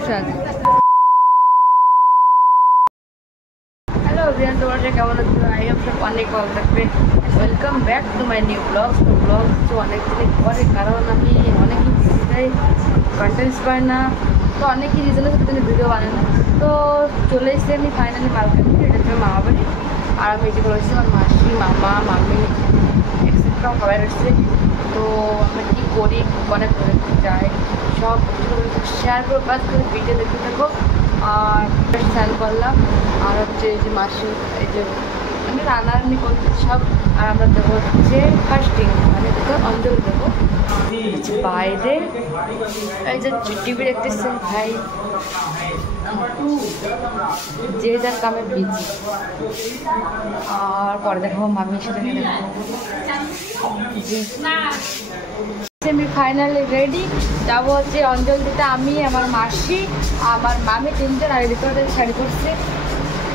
প্রসাদ। Hello everyone, তোমরা কেমন আছো? আই হোপ সব অনেক ভালো থাকবে। Welcome back to my new blog. তো ব্লগ হচ্ছে অনেক দিন পরে, কারণ আমি অনেকই বিজি, কন্টেন্টস পাই না, তো অনেকই রিজনের সাথে ভিডিও বানাই না। তো চলে এসেছি আমি ফাইনালি মালকানগিরি, এটা হচ্ছে মামা বাড়ি। আর আমি এই যে বলেছি আমার মাসি, মামা, মামি এক্সেট্রা সবাই এসেছে। তো আমরা কী করি, কোনে ঘুরে যাই, সব শেয়ার করে বাস করে ভিডিও দেখতে থাকো। আর স্নান করলাম, আর হচ্ছে এই যে মাসি এই যে আমি রান্নারান্নি করছি সব। আর আমরা দেবো হচ্ছে ফাস্টিং, মানে দেখো অঞ্জলি দেবো বাইরে। এই যে টিভি দেখতেছে ভাই, যে যার কামে বিজি। আর পরে দেখাবো মামির সাথে আমি ফাইনালি রেডি, যাবো হচ্ছে অঞ্জলি দিতে। আমি, আমার মাসি, আমার মামি, তিনজন। আর ভিতরে শাড়ি পরছে।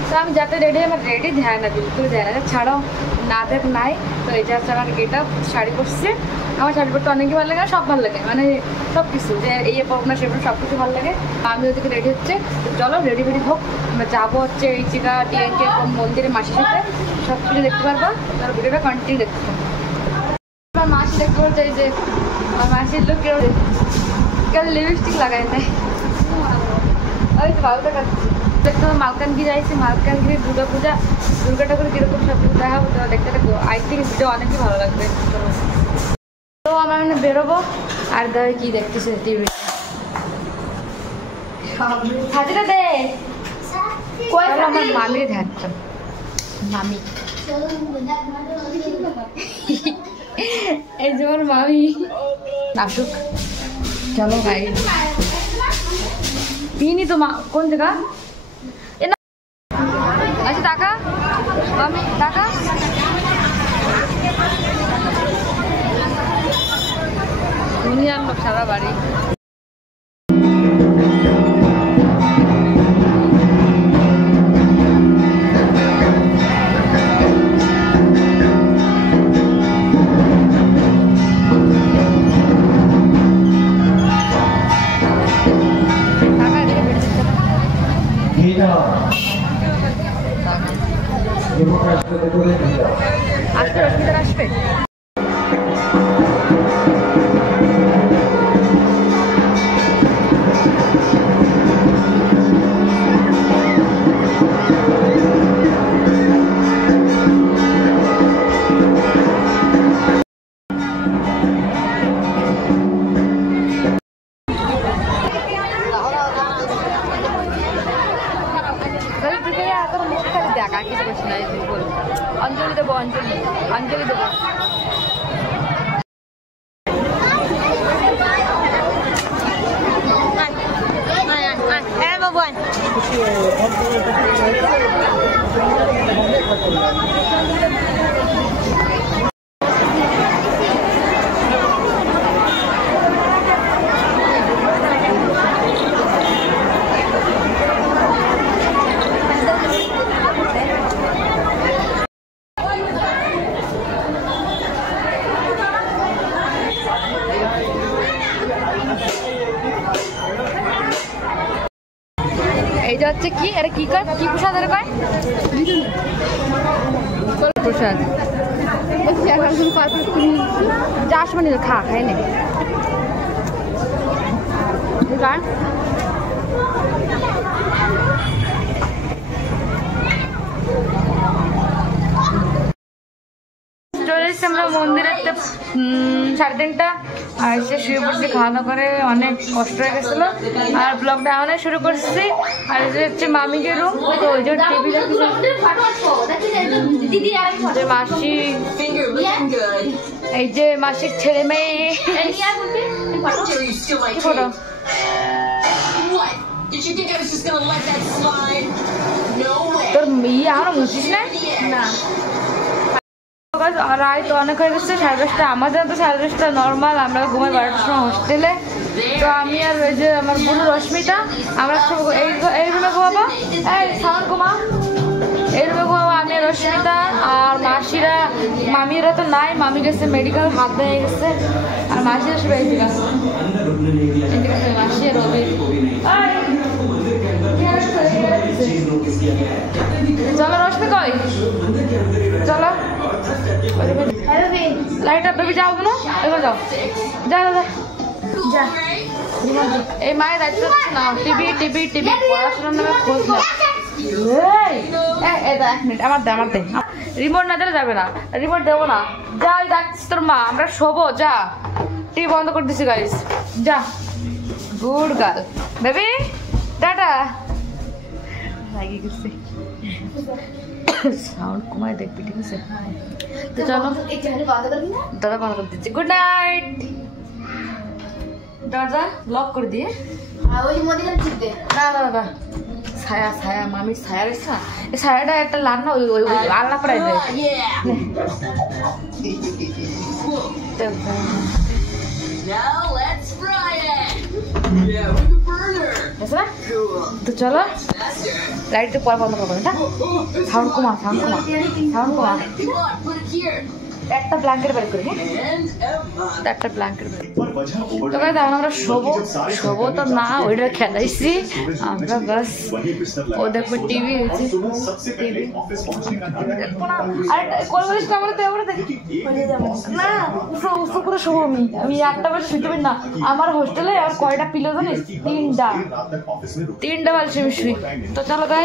তো আমি যাতে রেডি, আমার রেডি ধ্যান না, বিলকুল ধ্যান না, ছাড়াও না দেখ নাই। তো এটা হচ্ছে আমার গেট আপ, শাড়ি পরছে। আমার শাড়ি পরতে অনেকই ভালো লাগে, সব ভালো লাগে, মানে সব কিছু, যে এই পড়ব না সে সব কিছু ভালো লাগে। আমি ওদিকে রেডি হচ্ছে, তো চলো রেডি ফেডি হোক, আমরা যাবো হচ্ছে এই চিকা ডিএনকে মন্দিরে মাসির সাথে, সব কিছু দেখতে পারবো। তার ভিডিওটা কন্টিনিউ দেখতে পাবো। আমার মাসি দেখতে পারছে, এই যে আমার মাসির লোক কেউ লিপস্টিক লাগায় নাই, ওই তো ভালো দেখাচ্ছি। মালকানগিরি আইসি, মালকানগিরি দুর্গা ঠাকুর কীরকম সব কিছু দেখাবো, তোরা দেখতে থাকবো। আই থিঙ্ক ভিডিও অনেকই ভালো লাগবে। তো আমরা মানে বেরোবো। আর ধর কি দেখতেছে টিভি, হাজিরা দে কই, আমার মামির ধ্যানটা, মামি এই যে আমার মামি নাসুক। চলো ভাই, পিনি তো মা কোন জায়গা? আচ্ছা টাকা মামি, টাকা দুনিয়ার লোক সারা বাড়ি। আসবে রশ্মিতার আসবে। অঞ্জলি দেবো, অঞ্জলি দেবো। এই যে হচ্ছে কি, আরে কি কয়, কি প্রসাদ, আরে কয় প্রসাদ। যাস মানে খা, খাই নে চলে এসছি আমরা মন্দিরে 3:30, আর এসে শুয়ে পড়ছি। খাওয়া দাওয়া করে অনেক কষ্ট হয়ে গেছিল, আর ব্লগটা এমনই শুরু করছি। আর এই যে হচ্ছে মামিকে রুম, তো ওই যে টিভি দেখছি, মাসি, এই যে মাসির ছেলে মেয়ে ফটো। তোর মেয়ে আরো মুছিস না? রায় তো অনেক হয়ে গেছে, 10:30। আমাদের তো 10:30 নর্মাল, আমরা ঘুমাই 12টার সময় হোস্টেলে। তো আমি আর ওই যে আমার বোন রশ্মিতা, আমরা সব এই রুমে ঘুমাবো, এই সামান ঘুমা, এই রুমে ঘুমাবো। আমি রশ্মিতা আর মাসিরা, মামিরা তো নাই, মামি গেছে মেডিকেল, হাত ভেঙে গেছে, আর মাসিরা সবাই এদিকে আছে, মাসি আর রবি। চলো রশ্মি কই, চলো লাইট আপ, যাও কেন, এবার যাও, যা যা যা। এই মায়ের দায়িত্ব না, টিভি টিভি টিভি পড়াশোনার নামে খোঁজ না। এক মিনিট, আমার দে আমার দে, রিমোট না দিলে যাবে না, রিমোট দেবো না, যা ওই ডাকছিস তোর মা, আমরা শোবো, যা টিভি বন্ধ করে দিছি গাইস, যা গুড গার্ল বেবি, টাটা। লাগিয়ে গেছে, সাউন্ড কমায় দেখবি, ঠিক আছে? তো চলো, দাদা বন্ধ করে দিচ্ছি, গুড নাইট। দরজা লক করে দিয়ে না না না, ছায়া ছায়া, মামির ছায়া রয়েছে না, এই ছায়াটা একটা লান না, ওই আল্লাহ পড়াই দেয়। তো চলো লাইট তো পরে বন্ধ করবো, সাউন্ড কমা, সাউন্ড কমা, সাউন্ড কমা। একটা ব্ল্যাঙ্কেট বের করি, একটা ব্ল্যাঙ্কেট বের তোকে তেমন আমরা শোবো, শোবো তো না, ওইটা খেলাইছি আমরা, বাস ও দেখবো টিভি হয়েছে, টিভি দেখবো না। আর কল বলিস না, আমরা তো এবারে না উৎসব করে শোবো, আমি 8টা বাজে শুতে পারি না, আমার হোস্টেলে আর কয়টা পিলো জানিস, 3টা বাজে আমি শুই। তো চলো গাই।